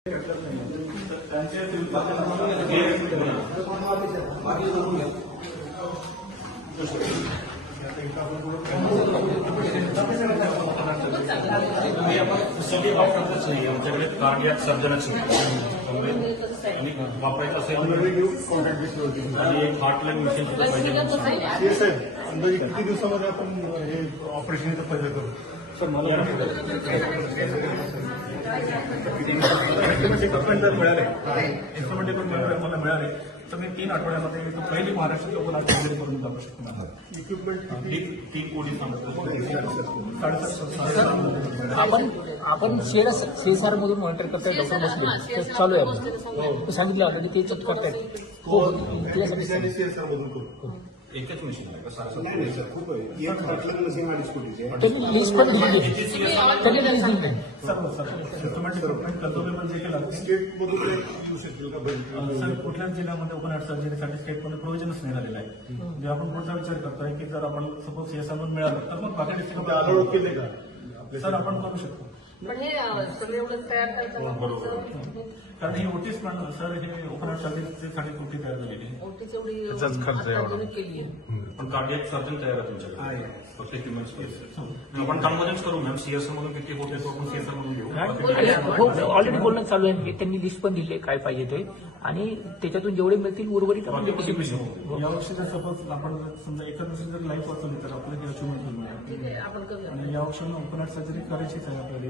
सगळे डॉक्टरच नाही आमच्याकडे कार्डियाक सर्जनच नाही वापरायचं असेल आणि एक हार्टलाईन मशीन सुद्धा पाहिजे. साहेब अंदाजे किती दिवसामध्ये आपण हे ऑपरेशनचं पहिलं करू? सर मला इक्विपमेंट जर मिळाले इन्स्ट्रुमेंट मला मिळाले तर मी 3 आठवड्यामध्ये पहिली महाराष्ट्रात लोकल सर्जरी करून जाऊ शकतो. इक्विपमेंट ती कोणी सांगतो आपण सीएसआर मधून मॉनिटर करताय डॉक्टर बसले चालू आहे. आपण सांगितलं होतं की ते चेक करतायत. हो सीएसआर मधून करू. एकच मशीन आहे का? खूप आहे. एक मशीन अडीच कोटीची आहे. त्यांनी लिस्ट पण दिली त्यांनी लिस्ट दिली नाही. सर्व कंट्रोलेबल जे केलं स्टेट मधून येऊ शकतील का? सर कुठल्याच जिल्ह्यामध्ये ओपन हार्ट सर्जरीसाठी स्टेटमध्ये प्रोव्हिजनच नाही झालेलं आहे. म्हणजे आपण पुढचा विचार करतोय की जर आपण सपोज सीएसआर मधून मिळालं तर मग बाकी डिस्ट्रिक्ट अलाउड केले का? सर आपण करू शकतो. पण हे सगळे एवढं तयार करायचं कारण हे ओटीस पण सर हे ओपन हार्ट सर्जरीसाठी ओटी तयार झालेली आहे. ओटीच एवढी केली आहे. पण कार्डियाक सर्जन तयार आहे तुमच्याकडे फक्त ह्युमन स्पेस आपण टाउनमध्येच करू मॅम. सीएसआर मधून किती होते तो आपण सीएसआर मधून घेऊ. ऑलरेडी बोलणं चालू आहे. त्यांनी लिस्ट पण दिली काय पाहिजे ते आणि त्याच्यातून जेवढे मिळतील उर्वरित आपण यावर्षी जर सपोज आपण समजा एका दिवशी जर लाईफ वाचवली तर आपल्याला अचिव्हमेंट होईल. आपण करूया. आणि या वर्षी ओपन हार्ट सर्जरी करायचीच आहे आपल्याला.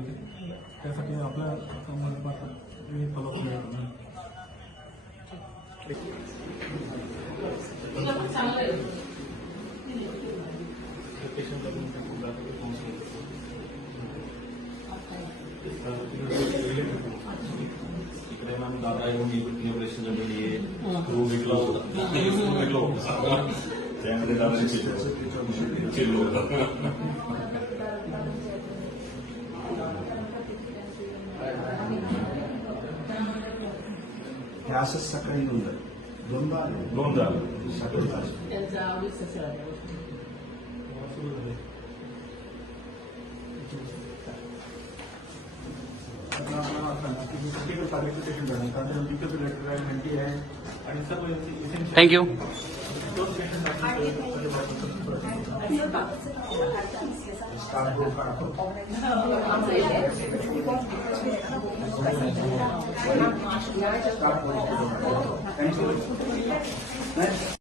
त्यासाठी आपल्या फॉलो इकडे मॅम दादा येऊन इनोग्रेशन झालेली आहे. स्क्रू विकला होता त्यामध्ये दादा चिल्लो होता. हे असंच सकाळी दोनदा त्यांचा विश्वास आहे. थँक्यू. थँक्यू.